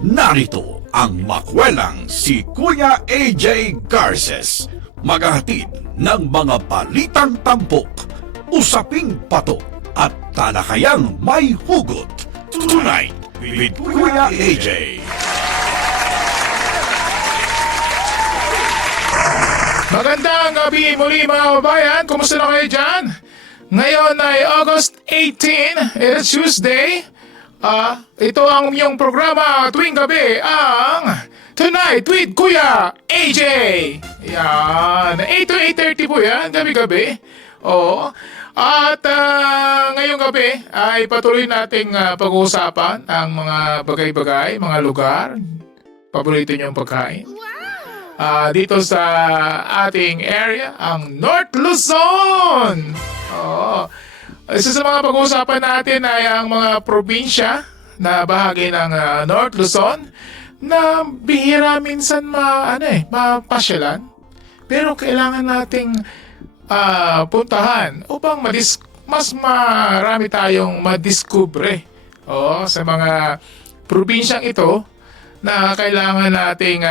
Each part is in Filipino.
Narito ang makwelang si Kuya AJ Garces, maghahatid ng mga balitang tampok, usaping patok at talakayang may hugot. Tonight with Kuya AJ. Magandang gabi muli mga kabayan. Kumusta na kayo dyan? Ngayon ay August 18, it's Tuesday. Ito ang inyong programa tuwing gabi, ang Tonight with Kuya AJ. Yan, 8 to 8:30 po yan, gabi-gabi. Oo. At ngayong gabi ay patuloy nating pag-uusapan ang mga bagay-bagay, mga lugar, paborito niyong pagkain. Dito sa ating area, ang North Luzon. Isa sa mga pag-uusapan natin ay ang mga probinsya na bahagi ng North Luzon na bihira minsan mapasyalan. Pero kailangan nating puntahan upang mas marami tayong madiskubre sa mga probinsyang ito na kailangan nating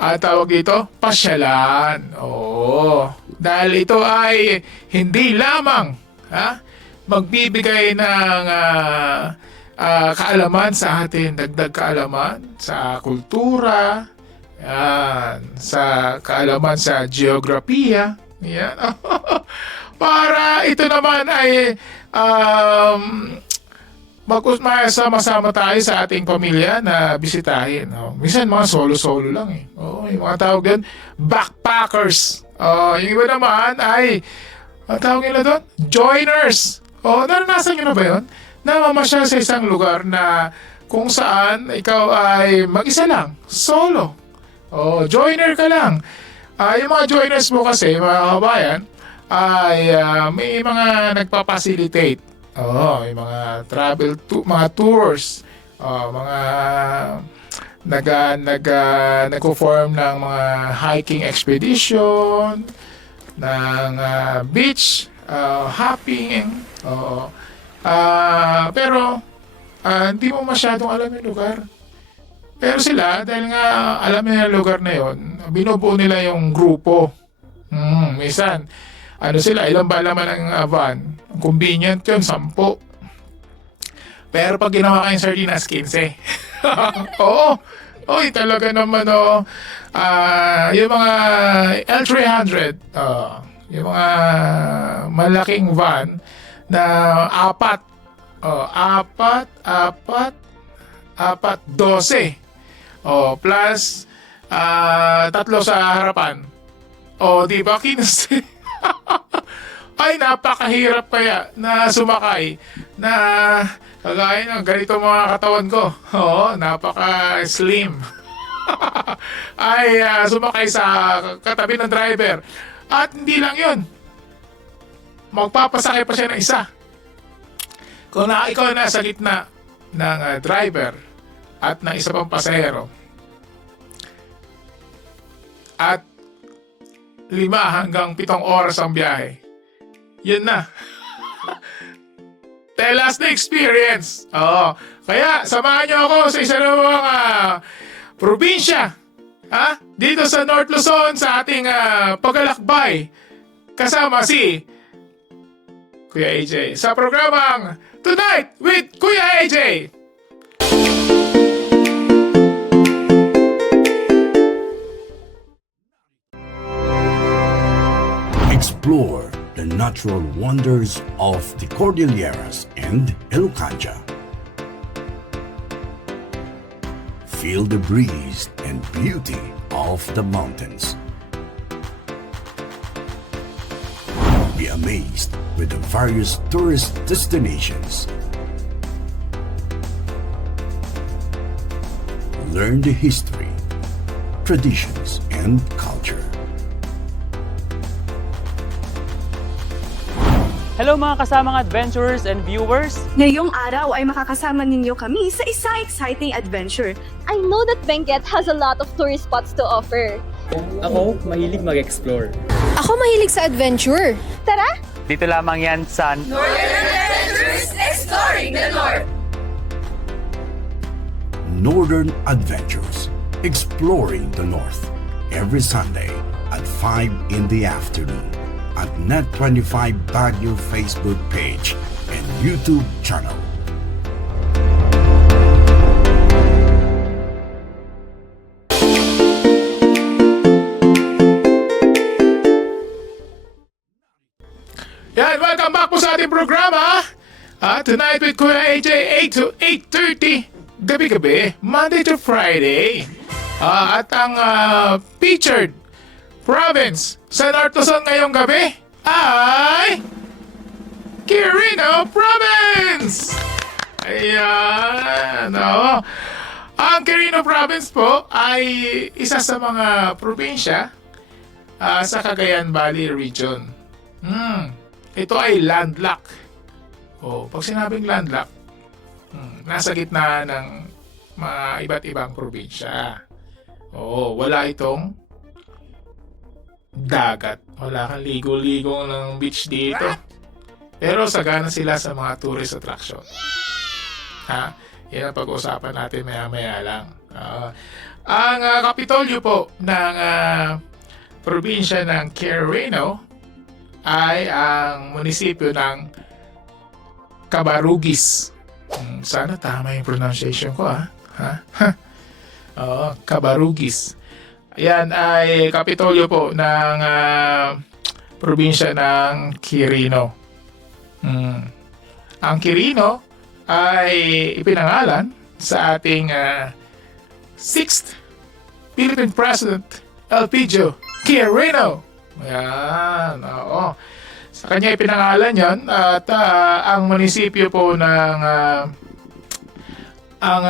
tawag dito, pasyalan. Dahil ito ay hindi lamang magbibigay ng kaalaman sa atin, dagdag kaalaman sa kultura, sa kaalaman sa geografiya. Yan. Para ito naman ay sama-sama tayo sa ating pamilya na bisitahin. Minsan mga solo-solo lang eh. Yung mga tawag doon, backpackers. Yung iba naman ay, tawag nila doon, joiners. Naranasan nyo na ba yun? Na mamasyal sa isang lugar na kung saan ikaw ay mag-isa lang, solo. Joiner ka lang. Yung mga joiners mo kasi, mga kabayan, ay may mga nagpa-facilitate. May mga mga tours, mga nagko-form ng mga hiking expedition, ng beach hopping. Pero hindi mo masyadong alam yung lugar. Pero sila, dahil nga alam nila yung lugar na yon, binubuo nila yung grupo. Minsan, ilang ba laman ng van? Convenient yun, 10. Pero pag ginawa kayong sardinas, 15. Talaga naman, yung mga L300, yung mga malaking van na 4, 12. Plus, 3 sa harapan. Di ba, 15? Ay, napakahirap kaya na sumakay na kagaya ng ganito mga katawan ko. Napaka-slim. Ay, sumakay sa katabi ng driver. At hindi lang yun. Magpapasakay pa siya ng isa. Kung ikaw na sa gitna ng driver at ng isa pang pasahero at 5 hanggang 7 oras ang biyahe. Yun na. Tell us the experience. Kaya samahan niyo ako sa isa ng mga probinsya dito sa North Luzon sa ating paglalakbay kasama si Kuya AJ sa programang Tonight with Kuya AJ. Explore the natural wonders of the Cordilleras and Elucanja. Feel the breeze and beauty of the mountains. Be amazed with the various tourist destinations. Learn the history, traditions, and culture. Hello mga kasamang adventurers and viewers! Ngayong araw ay makakasama ninyo kami sa isang exciting adventure. I know that Benguet has a lot of tourist spots to offer. Ako, mahilig mag-explore. Ako mahilig sa adventure. Tara! Dito lamang yan sa Northern Adventures Exploring the North. Northern Adventures, Exploring the North, every Sunday at 5 in the afternoon at Net25 Baguio Facebook page and YouTube channel. Yan, welcome back po sa ating programa. Tonight with Kuya AJ, 8 to 8:30, gabi-gabi, Monday to Friday. At ang featured province sa North Luzon ngayong gabi ay Quirino Province! Ayan, oo. Ang Quirino Province po ay isa sa mga probinsya sa Cagayan Valley Region. Ito ay landlocked. Pag sinabing landlocked, nasa gitna ng mga iba't ibang probinsya. Wala itong dagat. Wala kang ligo-ligo ng beach dito. Pero sagana sila sa mga tourist attraction. Yan ang pag-uusapan natin maya-maya lang. Ang kapitolyo po ng probinsya ng Quirino ay ang munisipyo ng Cabarugis. Sana tama yung pronunciation ko, Cabarugis. Yan ay kapitolyo po ng probinsya ng Quirino. Ang Quirino ay ipinangalan sa ating 6th Philippine President Elpidio Quirino. Ayan, oo. Sa kanya ipinangalan yan at ang munisipyo po ng ang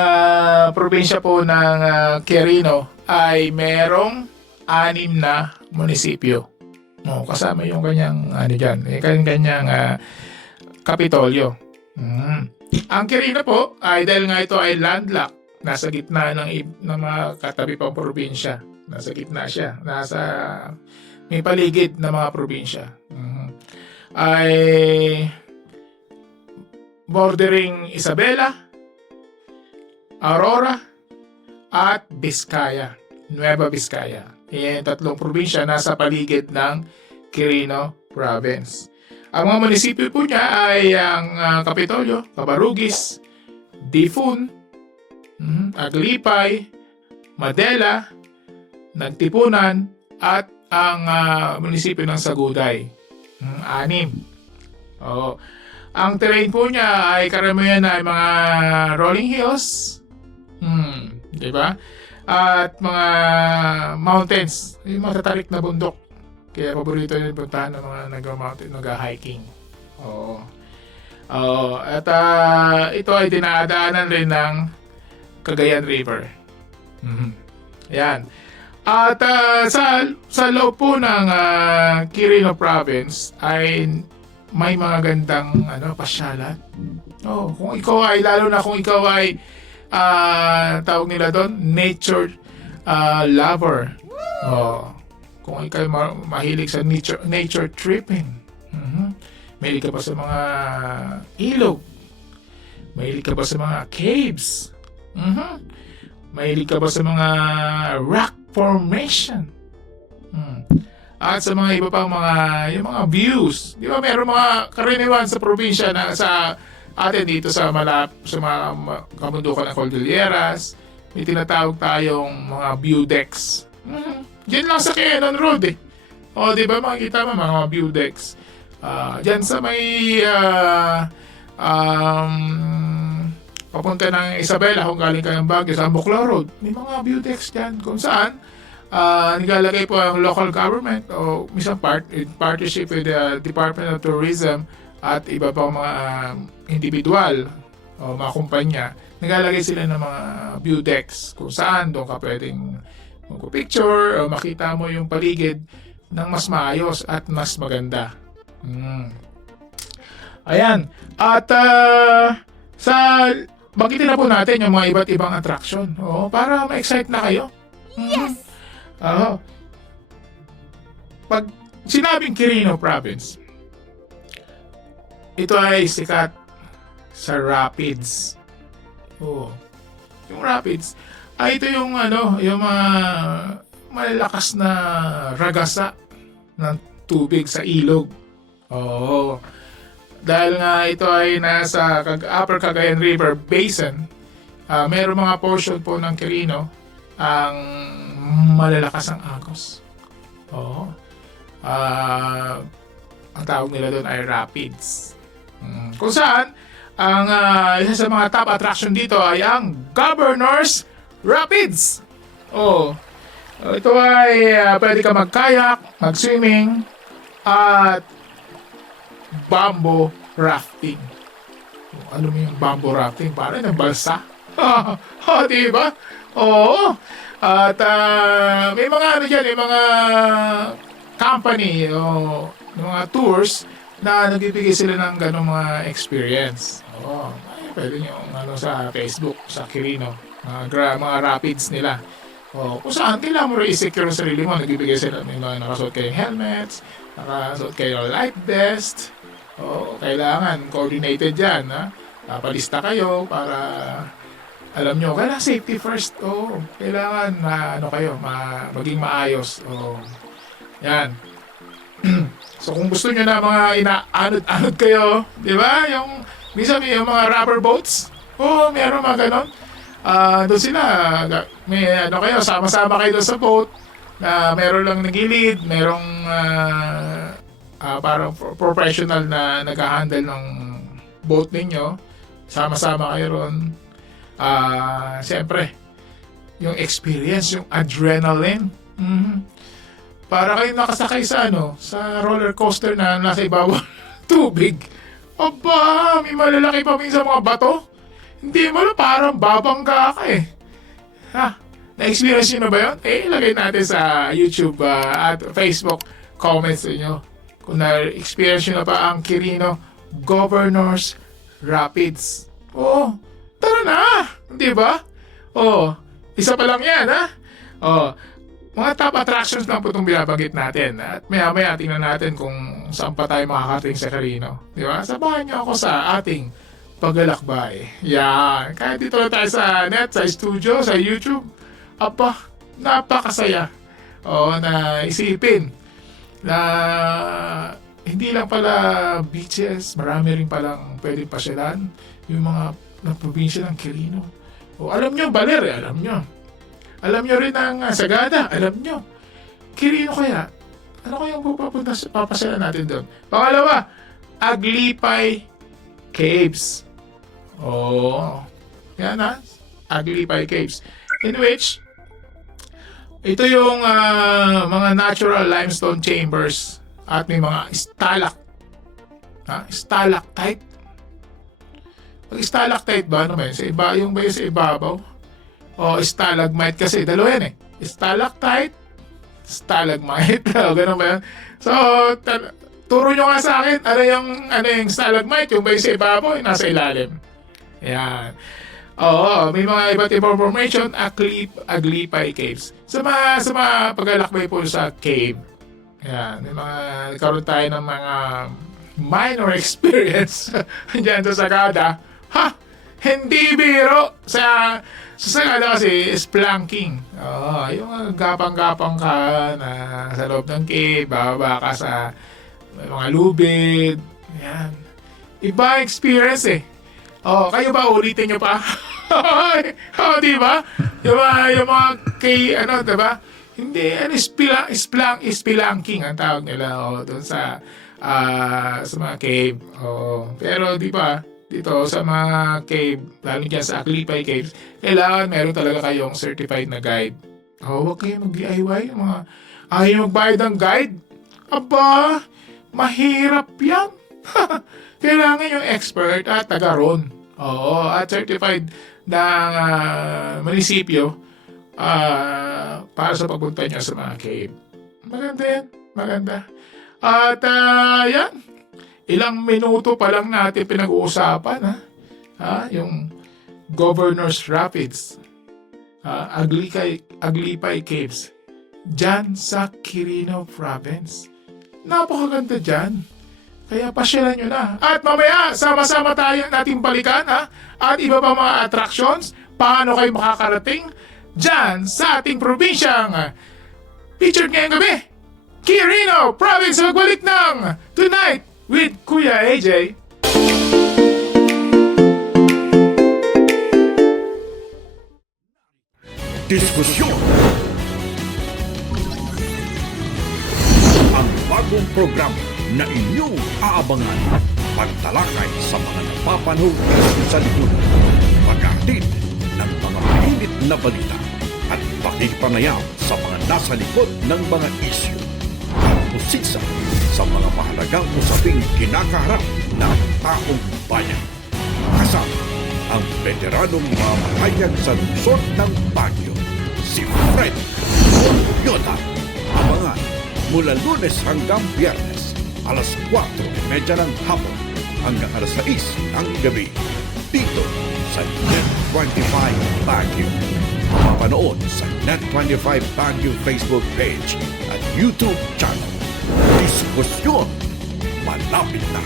probinsya po ng Quirino ay merong 6 na munisipyo. Kasama yung kanyang kanyang kapitolyo. Ang Quirino po ay dahil nga ito ay landlocked, nasa gitna ng mga katabi pang probinsya. Nasa gitna siya. May paligid na mga probinsya. Ay bordering Isabela, Aurora, at Vizcaya. Nueva Vizcaya. Yan 3 probinsya nasa paligid ng Quirino Province. Ang mga munisipyo po niya ay ang Kapitolyo, Cabarugis, Difun, Aglipay, Madela, Nagtipunan, at ang munisipyo ng Saguday. 6. Ang terrain po niya ay karamihan ay mga rolling hills. Di ba? At mga mountains, yung matatarik na bundok. Kaya paborito yung puntahan ng mga nag-mountain, nag-hiking. At ito ay dinadaanan rin ng Cagayan River. Yan. At sa loob po ng Quirino Province ay may mga gandang pasyalan. Kung ikaw ay, lalo na kung ikaw ay tawag nila doon, nature lover. Kung ikaw ay mahilig sa nature tripping. Mahilig ka pa sa mga ilog. Mahilig ka pa sa mga caves. Mahilig ka pa sa mga rock formation. At sa mga iba pang yung mga views. Di ba meron mga karaniwan sa probinsya na sa atin dito sa mga kabundukan ng Cordilleras. May tinatawag tayong mga view decks. Diyan lang sa Quezon Road di ba makikita mo mga view decks. Diyan sa may papunta ng Isabela kung galing kayong Baguio sa Bukla Road. May mga view decks dyan kung saan nilalagay po ang local government o misang in partnership with the Department of Tourism at iba pang mga individual o mga kumpanya. Nilalagay sila ng mga view decks kung saan doon ka pwedeng magpicture o makita mo yung paligid ng mas maayos at mas maganda. Ayan. At banggitin na po natin yung mga iba't ibang attraction. Para ma-excite na kayo. Yes! Pag sinabing Quirino Province, ito ay sikat sa rapids. Yung rapids, ito yung yung mga malalakas na ragasa ng tubig sa ilog. Oo. Dahil nga ito ay nasa Upper Cagayan River Basin, mayroong mga portion po ng Quirino ang malalakas ang agos. Oo. Ang tawag nila doon ay rapids. Kung saan, ang isa sa mga top attraction dito ay ang Governor's Rapids. Oh, ito ay pwede ka mag-kayak, mag-swimming, at bamboo rafting. Ano mo yung bamboo rafting? Parang nagbalsa. Diba? Oo. At may mga dyan, may mga company o mga tours na nagbibigay sila ng ganong mga experience. Oo. Pwede nyo sa Facebook, sa Quirino, mga rapids nila. Kung saan, kailangan mo rin i-secure ang sarili mo. Nagbibigay sila, may mga nakasuot kayong helmets, nakasuot kayong life vest. Kailangan coordinated yan. Papalista kayo para alam nyo, kailangan safety first. Kailangan maging maayos. Yan. So kung gusto nyo na mga inaanod-anod kayo, di ba? Minsan may mga rubber boats. Meron mga ganon. Doon sila, may kayo, sama-sama kayo doon sa boat na meron lang nagilid, merong parang professional na nag-handle ng boat ninyo. Sama-sama kayo ron. Siyempre, yung experience, yung adrenaline. Para kayo nakasakay sa sa roller coaster na nasa ibabaw tubig. Aba, may malalaki pa minsan mga bato. Hindi mo parang babangga ka eh. Na-experience nyo na ba yun? Ilagay natin sa YouTube at Facebook comments niyo kung na-experience nyo na ba ang Quirino Governor's Rapids. Tara na! Di ba? Isa pa lang yan, mga top attractions lang po itong binabanggit natin. At maya-maya tingnan natin kung saan pa tayo makakarating sa Quirino. Di ba? Sabahan niyo ako sa ating paglalakbay. Yan. Kahit dito na tayo sa net, sa studio, sa YouTube. Napakasaya. Na isipin na hindi lang pala beaches, marami rin palang pwedeng pasyalan. Yung mga probinsya ng Quirino. Alam nyo, Baler, alam nyo. Alam nyo rin ang Sagada, alam nyo. Quirino kaya, ano kayang papasyalan natin doon? Pangalawa, Aglipay Caves. Yan Aglipay Caves. In which, ito yung mga natural limestone chambers at may mga stalactite. Pag stalactite ba, yung ba yung sa ibabaw? Stalagmite kasi, dalawa yan stalactite, stalagmite. Ganun ba yan? So, turo nyo nga sa akin, ano yung stalagmite, yung ba yung sa ibabaw, yung nasa ilalim. Yan. May mga iba't ibang formation, Aglipay Caves. Sa mga paglalakbay po sa cave, yan, may mga nagkaroon tayo ng mga minor experience dyan sa Sagada. Hindi biro sa Sagada kasi spelunking. Yung gapang-gapang ka na sa loob ng cave, bababa ka sa mga lubid. Yan. Iba experience kayo ba ulitin nyo pa? Di ba? Yung mga diba? Hindi, spelunking ang tawag nila doon sa mga cave. Pero di ba, dito sa mga cave, lalo dyan sa Aglipay Caves, kailangan meron talaga kayong certified na guide. Huwag kayo mag-DIY. Ayaw magbayad ng guide. Aba, mahirap yan. Kailangan yung expert at taga-ron. At certified ng munisipyo para sa pagpunta nyo sa mga cave. Maganda yan. Maganda. At yan. Ilang minuto pa lang natin pinag-uusapan yung Governor's Rapids, Aglipay Caves, dyan sa Quirino Province. Napakaganda dyan. Kaya pasyalan nyo na. At mamaya, sama-sama tayo nating balikan at iba pa mga attractions paano kayo makakarating dyan sa ating probinsyang featured ngayong gabi. Quirino Province magbalik ng Tonight with Kuya AJ. Diskusyon. Ang bagong programa na inyong aabangan. Pagtalakay sa mga napapanahon sa lipunan. Pagkahatid ng mga mainit na balita at pakipanayam sa mga nasa likod ng mga isyu. At pusisa sa mga mahalagang usaping kinakaharap ng taong bayan. Kasama ang veteranong mamahayag sa lungsod ng Baguio, si Fred Yota. Abangan mula Lunes hanggang Biyernes, alas 4:30 ng hapon hanggang alas 6 ng gabi. Dito sa Net25 Baguio. Mapanood sa Net25 Baguio Facebook page at YouTube channel. Diskusyon malapit na.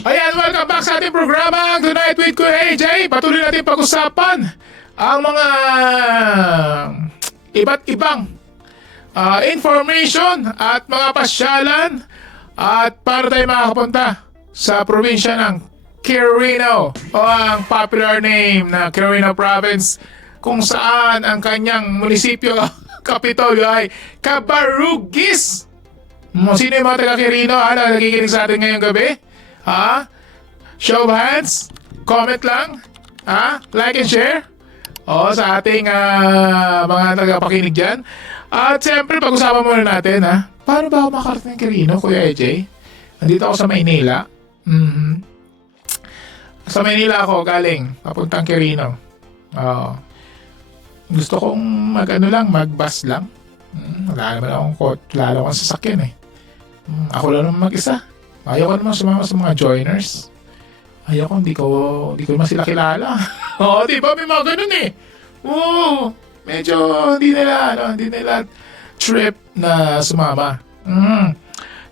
Ayan, welcome back sa ating programa Tonight with Kuya AJ. Patuloy natin pag-usapan ang mga iba't ibang information at mga pasyalan at para tayo makakapunta sa probinsya ng Quirino o ang popular name na Quirino Province kung saan ang kanyang munisipyo kapitolyo ay Cabarugis. Sino yung mga taga-Quirino na nakikinig sa atin ngayong gabi? Ha? Show of hands? Comment lang? Ha? Like and share? O sa ating mga tagapakinig dyan. At siyempre, pag-usapan muna natin, ha? Paano ba ako makarating ng Quirino, Kuya AJ? Nandito ako sa Maynila. Sa Maynila ako galing, papuntang Quirino. Gusto kong mag-bus lang. Wala naman akong sasakyan eh. Ako lang naman mag-isa. Ayaw ko naman sumama sa mga joiners. Ayaw ko, hindi ko naman sila kilala. Oo, di ba? May mga ganun eh. Oo, medyo hindi nila trip na sumama.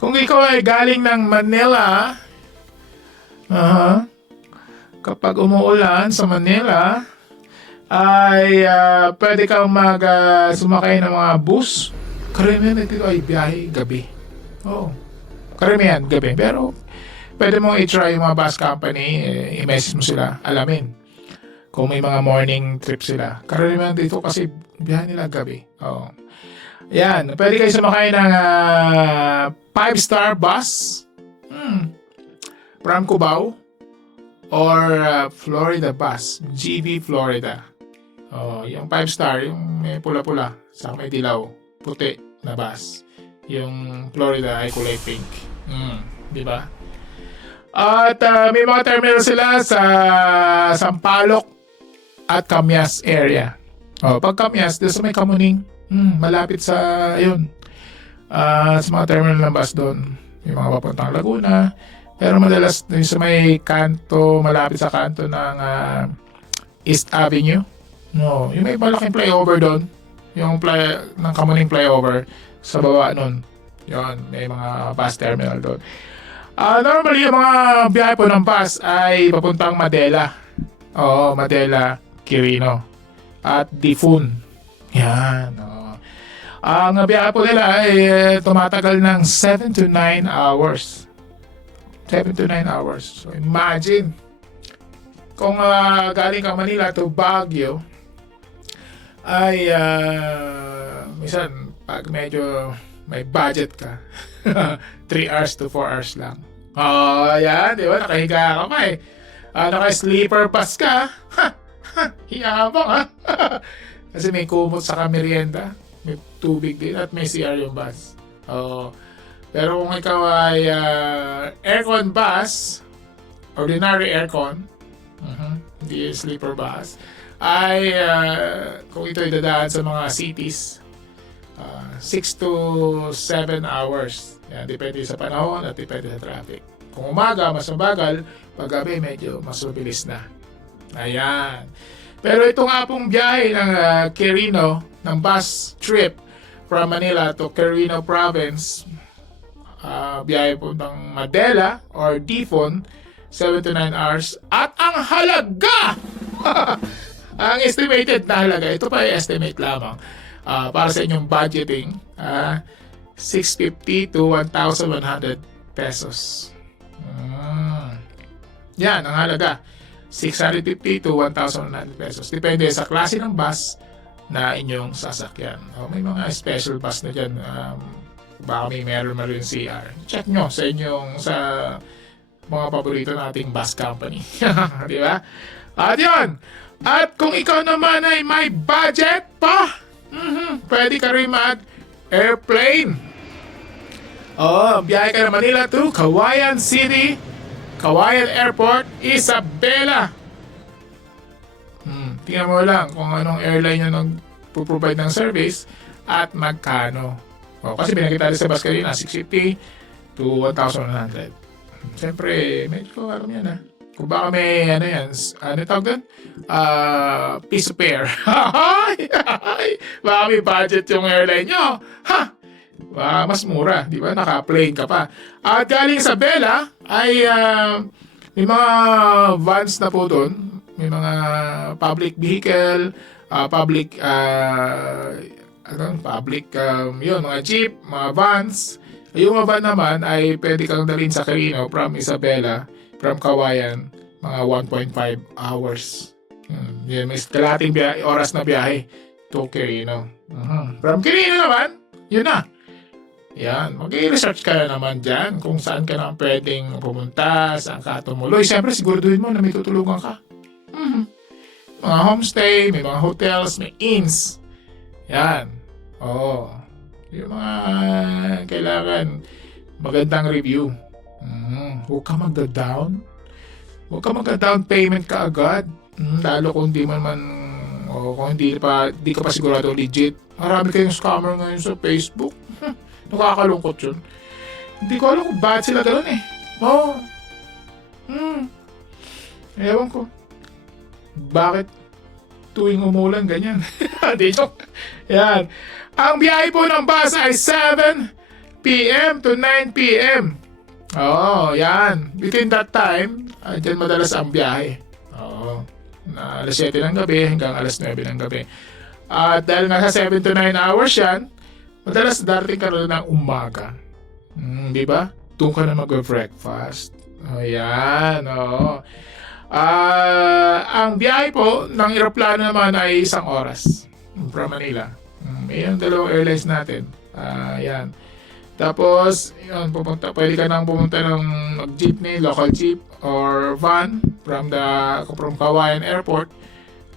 Kung ikaw ay galing ng Manila, kapag umuulan sa Manila, ay pwede kang sumakay ng mga bus. Karamihan dito ay biyahe gabi. Oo. Karamihan gabi. Pero pwede mong i-try yung mga bus company, i-message mo sila, alamin kung may mga morning trip sila. Karamihan dito kasi biyahe nila gabi. Oo. Yan. Pwede kayo sumakay ng 5-star bus from Cubao or Florida bus, GB Florida. Yung 5-star, yung may pula-pula, sa may dilaw, puti na bus. Yung Florida ay kulay pink. Di ba? At may mga terminal sila sa Sampaloc at Camias area. Pag Camias, doon sa may Kamuning, malapit sa, sa mga terminal ng bus doon. Yung mga papuntang Laguna. Pero madalas sa may kanto, malapit sa kanto ng East Avenue. Yung may malaking flyover doon. Yung ng Kamuning flyover. Sa baba nun. Yun, may mga bus terminal doon. Normally, yung mga biyahe po ng bus ay papuntang Madela. Madela, Quirino. At Difun. Yan. Ang biyahe po nila ay tumatagal ng 7 to 9 hours. 7 to 9 hours. So, imagine. Kung galing ka Manila to Baguio, ay minsan pag medyo may budget ka 3 hours to 4 hours lang. Ayan, di ba? Nakahiga ka pa eh. Naka-sleeper pass ka. Hiyabang ha. Kasi may kumot sa merienda, may tubig din at may CR yung bus. Pero kung ikaw ay aircon bus, ordinary aircon, hindi sleeper bus, ay kung ito ay dadaan sa mga cities, 6 to 7 hours. Yan, depende sa panahon at depende sa traffic. Kung umaga, mas mabagal. Pag gabi, medyo mas mabilis na. Ayan. Pero ito nga pong biyahe ng Quirino, ng bus trip from Manila to Quirino Province, Biyahe po ng Madela or Difon, 7 to 9 hours. At ang halaga, ang estimated na halaga, ito pa ay estimate lamang, para sa inyong budgeting, 650 to 1,100 pesos. Yan ang halaga. 650 to 1,100 pesos. Depende sa klase ng bus na inyong sasakyan. May mga special bus na dyan. Baka meron yung CR. Check nyo sa inyong sa mga paborito nating bus company. Di ba? At yun. At kung ikaw naman ay may budget pa, pwede ka rin mag-airplane. Biyahe ka na Manila to Kawayan City, Kawayan Airport, Isabela. Tingnan mo lang kung anong airline yung nag-provide ng service at magkano. Kasi binakita sa bus kanina, 650 to 1,100. Siyempre, medyo alam yan Kung baka may ano tawag doon? Piece of fare. Baka may budget yung airline nyo. Mas mura, di ba? Naka-plane ka pa. At galing sa Bella ay may mga vans na po doon. May mga public vehicle, yun, mga jeep, mga vans. Yung mga van naman ay pwede kang dalhin sa Carino from Isabela, from Kawayan, mga 1.5 hours. Yan, may kalating oras na biyahe to Carino. From Carino naman, yun na. Yan, mag-i-research ka na naman dyan kung saan ka na pwedeng pumunta, saan ka tumuloy. Siyempre, siguraduhin mo na may tutulungan ka. Mga homestay, may mga hotels, may inns. Yan. Yung mga kailangan magandang review. Huwag ka magda-down. Huwag ka magda-down payment ka agad. Lalo kung di kung di ka pa sigurado legit. Marami kayong scammer ngayon sa Facebook. Nakakalungkot yun. Hindi ko alam kung bakit sila gano'n Ewan ko. Bakit tuwing umulan ganyan? Di joke. Yan. Ang biyahe po ng bus ay 7 p.m. to 9 p.m. Yan. Between that time, dyan madalas ang biyahe. Na alas 7 ng gabi hanggang alas 9 ng gabi. At dahil nasa 7 to 9 hours yan, madalas darating ka rin ng umaga. Di ba? Doon ka na mag-breakfast. Yan. Ang biyahe po ng eroplano naman ay 1 oras from Manila. Yan ang dalawang airlines natin. Yan. Tapos, yun, pwede ka nang pumunta ng jeepney, local jeep, or van from Kawayan Airport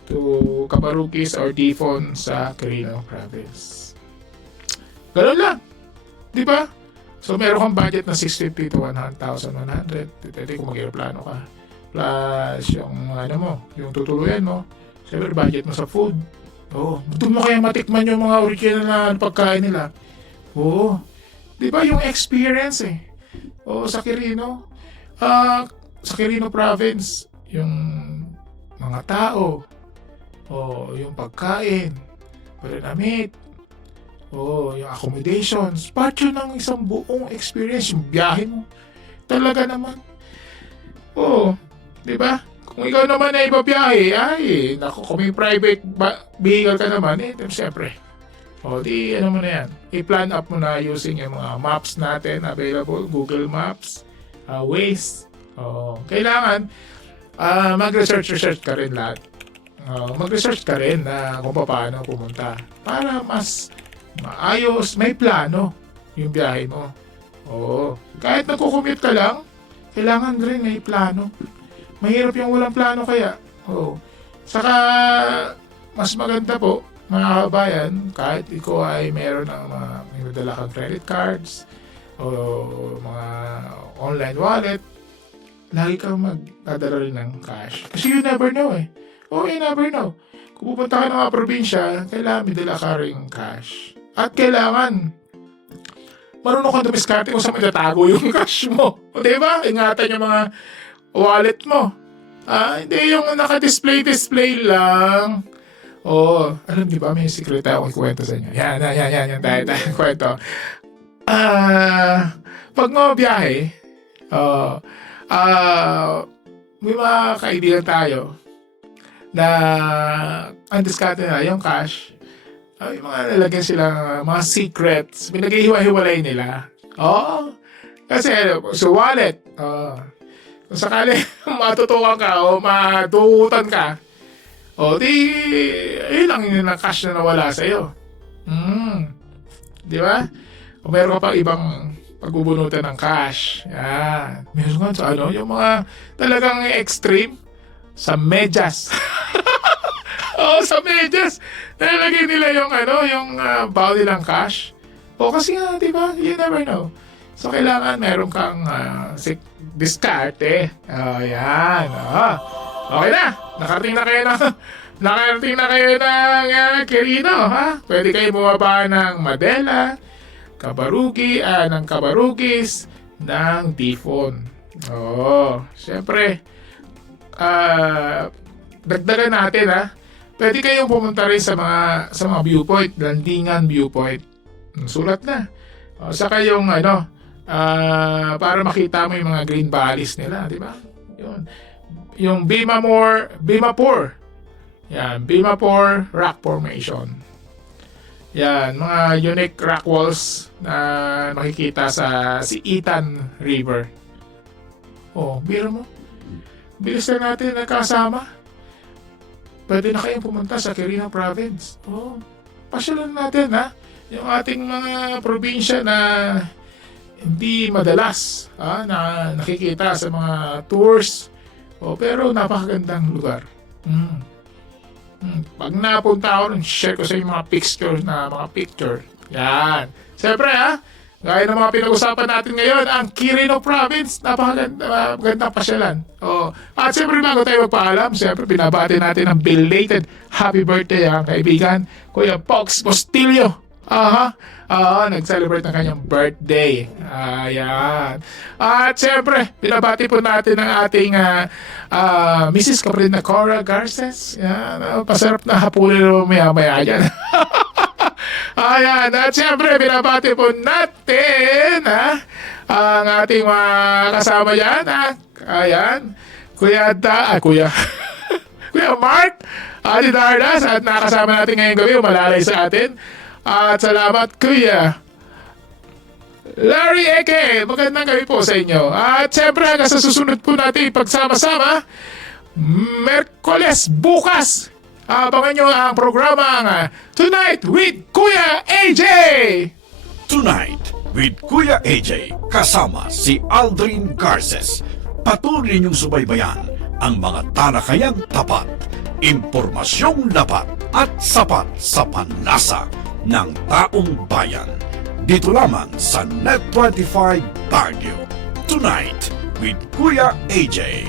to Cabarukis or Difon sa Quirino Province. Ganun lang. Di ba? So, meron kang budget na 650 to 1,100. Depende kung mag-aeroplano ka. Plus, yung yung tutuluyan mo. Siyempre, budget mo sa food. Doon mo kaya matikman yung mga original na pagkain nila. Di ba yung experience sa Quirino. Sa Quirino Province, yung mga tao, yung pagkain, parinamit, yung accommodations, part yun ng isang buong experience, yung biyahe mo. Talaga naman. Di ba? Kung ikaw naman ay ibabiyahe, kung may private vehicle ka naman, siyempre. Di ano mo na yan. I-plan up mo na using yung mga maps natin available, Google Maps, Waze. Kailangan mag-research ka rin lahat. Mag-research ka rin na kung paano pumunta para mas maayos, may plano yung biyahe mo. Kahit nagko-commute ka lang, kailangan rin may plano. Mahirap yung walang plano kaya. Saka mas maganda po mga kabayan, kahit ikaw ay meron ng may madala kang credit cards o mga online wallet, lagi kang magdadala rin ng cash. Kasi you never know you never know. Kung pupunta ka ng mga probinsya, kailangan may dala ka rin cash. At kailangan marunong kang dumiskarte kung saan matatago yung cash mo. Diba? Ingatan yung mga wallet mo. Hindi yung naka-display lang. Alam di ba, may secret akong ikwento sa inyo. Yan, tayo kwento. pag mga biyahe, may mga kaibigan tayo na ang diskarte na yung cash, yung mga nalagyan silang mga secrets, pinaghihiwa-hiwalay nila. Oo. Kasi sa wallet, kung sakali matutukan ka o matututan ka, di, yun lang yun ang cash na nawala sa'yo. Di ba? Kung meron ka pa ibang pagbubunutan ng cash. Yan. Meron nga sa yung mga talagang extreme sa medyas. Sa medyas. Nalagay nila yung yung bowl nilang cash. Kasi nga, di ba? You never know. So, kailangan meron kang diskarte. Yan. Okay na. Nakarating na kayo ng Quirino, ha? Pwede kayo bumaba ng Madela, ng Cabarugis, ng Tifon. Siyempre, dagdagan natin, ha? Pwede kayong pumunta rin sa mga viewpoint, Landingan Viewpoint. Sulat na. Saka yung para makita mo yung mga green valleys nila, di ba? Yung Bimapur. Yan, Bimapur Rock Formation. Yan, mga unique rock walls na makikita sa Itan River. Biro mo. Bilis na natin nagkasama. Pwede na kayong pumunta sa Quirino Province. Pasyalan natin, ha? Yung ating mga probinsya na hindi madalas na nakikita sa mga tours. Pero napakagandang lugar. Pag napunta ako, share ko sa inyo mga picture. Yan. Siyempre, gaya ng mga pinag-usapan natin ngayon, ang Quirino Province, napakagandang pasyalan. At siyempre, bago tayo magpaalam, siyempre, binabati natin ang belated happy birthday, kaibigan, Kuya Pox Postillo. Nag-celebrate ng kanyang birthday. Ayan. At siyempre, binabati po natin ang ating Mrs. Caprina Cora Garces. Yan. Pasarap na hapulin maya-maya dyan. Ayan. At siyempre, binabati po natin ang ating mga kasama dyan. Ayan. Kuya Mark Adidardas at nakasama natin ngayong gabi, umalalay sa atin. At salamat, Kuya Larry Eke. Magandang gabi po sa inyo. At siyempre, hanggang sa susunod po natin pagsama-sama, Merkoles bukas. Abangan nyo ang programang Tonight with Kuya AJ. Tonight with Kuya AJ kasama si Aldrin Garces. Patuloy niyong subaybayan ang mga talakayang tapat, impormasyong lapat at sapat sa panlasa ng taong bayan. Dito lamang sa Net25 Baguio. Tonight with Kuya AJ.